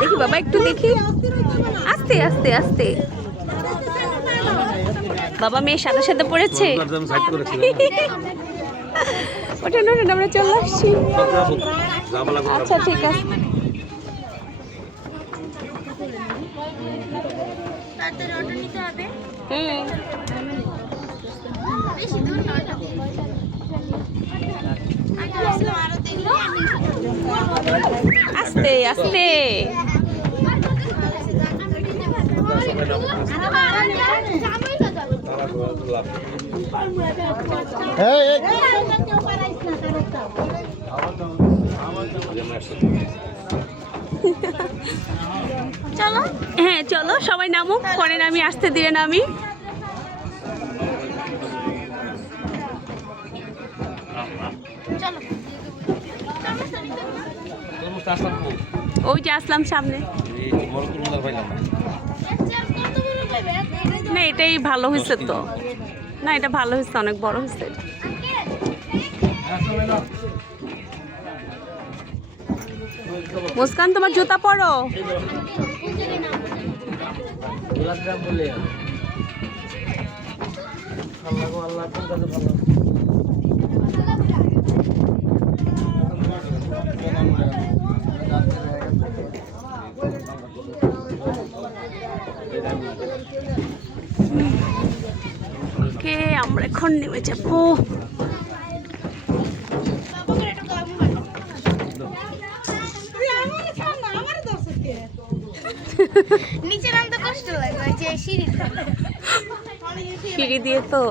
দেখি বাবা একটু দেখি, আস্তে আস্তে আস্তে। বাবা মেয়ে সাথে সাথে পড়েছে। ওঠেন ওঠেন, আমরা চলে আসছি। আচ্ছা ঠিক আছে। আস্তে আস্তে। চলো, হ্যাঁ চলো সবাই নামো, পরে নামি, আসতে দিয়ে নামি। ওই যে আসলাম সামনে। না এটাই ভালো হয়েছে তো, না এটা ভালো হয়েছে, অনেক বড় হয়েছে। মুস্কান তোমার জুতা পরো। ওকে আমরা এখন নেমে যাবো। নিচে নামতে কষ্ট লাগে, যে সিঁড়ি দিয়ে তো।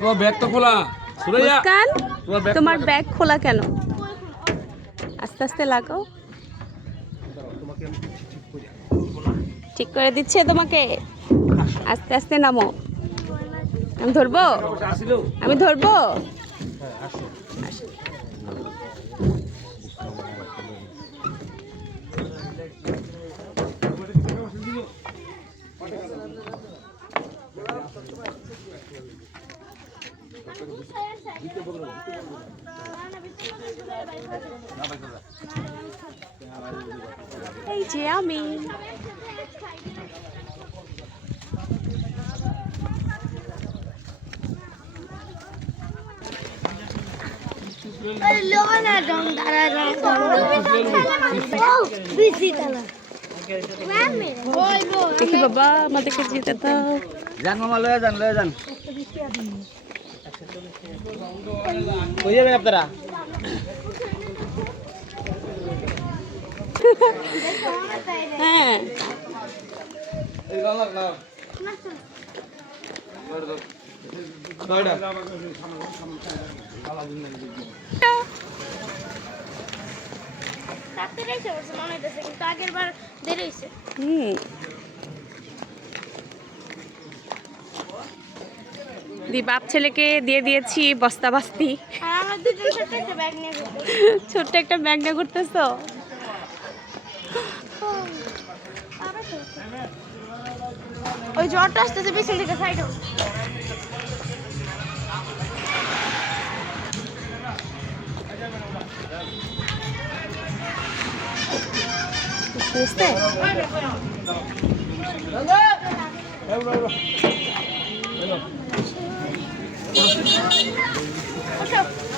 তোমার ব্যাগ তো খোলা। মুস্কান তোমার ব্যাগ খোলা কেন? আস্তে আস্তে লাগাও। ঠিক করে দিচ্ছে তোমাকে, আস্তে আস্তে নামো। আমি ধরবো, আমি ধরবো। এই যে আমি। দেখি বাবা আমাদেরকে যেতে দাও। যান মামা, লয়ে যান লয়ে যান। কই যাবেন আপনারা? হ্যাঁ আগের বার দেরি হয়েছে। বাপ ছেলেকে দিয়ে দিয়েছি বস্তা বাস্তি। ছোট্ট একটা ব্যাগ নিয়ে ঘুরতেছো। ওই জ্বরটা আসতেছে পিছন থেকে, সাইড হোক।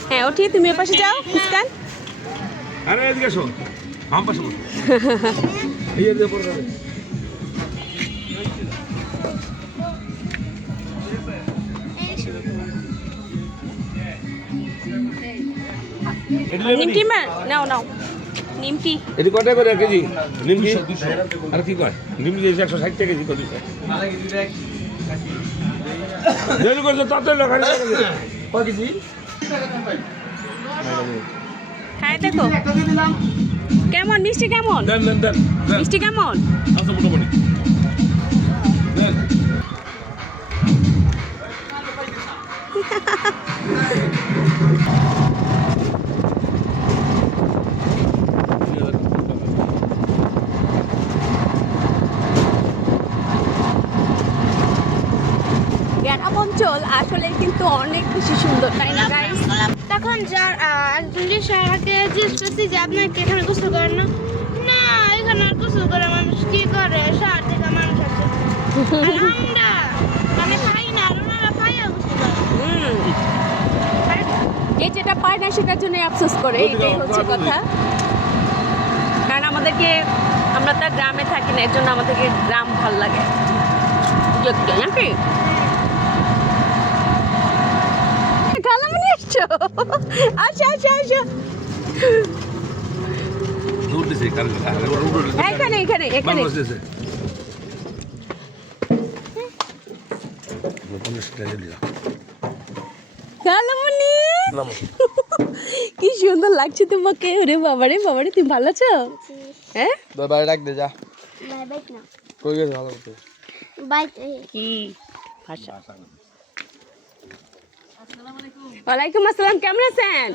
হ্যাঁ উঠিয়ে তুমি পাশে যাও মুস্কান। আরে এদিকে শোন, আম পাশে বসো। এই যে পড়ে নিমটি নাও নাও, নিমটি। এটি কত করে কেজি নিমকি? আর কি কয় নিমকি 160 টাকা কেজি কত? দেরি করছো তাতে লেখা কয় কেজি? খাই দেখো কেমন মিষ্টি, কেমন দেন দেন দেন মিষ্টি কেমন? আচ্ছা মোটামুটি দেন। গ্রাম অঞ্চল আসলে কিন্তু অনেক বেশি সুন্দর, তাই না গাইস? তখন যার একজন রিক্সাওয়ালাকে জিজ্ঞেস করছি যে আপনার কি এখানে গোসল করেন না? না, এখানে আর গোসল করে মানুষ কি করে? শহর থেকে মানুষ আছে। আর আমরা মানে খাই না, আর ওনারা খাইয়া গোসল করে। এই যেটা পায় না সেটার জন্য আফসোস করে, এটাই হচ্ছে কথা। কারণ আমরা তো গ্রামে থাকি না, এর জন্য আমাদেরকে গ্রাম ভালো লাগে নাকি? খালামণি আসছো? আসো আসো আসো। দূর দিছে কারণ এখানে এখানে এখানে খালামণি কি সুন্দর লাগছে তোমাকে। ওরে বাবারে বাবারে, তুমি ভালো আছো? হ্যাঁ, বাবা ডাক দে যা। বাইক না, কই গেছ ভালো করতে? বাইক কি ভাষা? ওয়ালাইকুম আসসালাম, কেমন আছেন?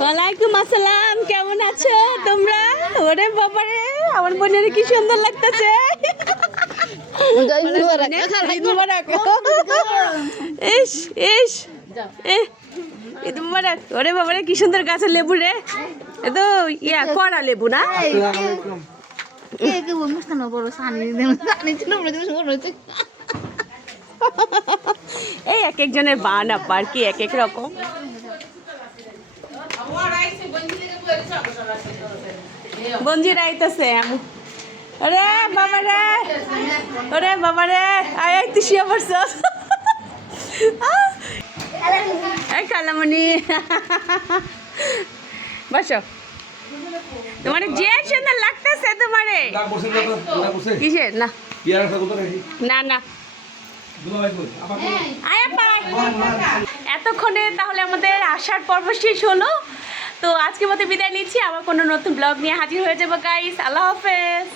ওয়ালাইকুম আসসালাম, কেমন আছো তোমরা? ওরে বাবারে, আমার বোনের কি সুন্দর লাগতেছে। ইস ইস, ঈদ মুবারক। ওরে বাবারে কি সুন্দর গাছের লেবু রে, এ তো ইয়া কড়া লেবু না? এই এক একজনের বান আপার কি এক এক রকম। বঞ্জির আইতেছে। ওরে বাবা রে, ওরে বাবা রে, আয় তুই শুয়ে পড়ছ। এই খালামণি বসো। তোমার যে সুন্দর লাগতেছে তোমারে। কিসের না না না, এতক্ষণে তাহলে আমাদের আসার পর্ব শেষ হলো। তো আজকের মতো বিদায় নিচ্ছি, আবার কোনো নতুন ব্লগ নিয়ে হাজির হয়ে যাবো গাইস। আল্লাহ হাফেজ।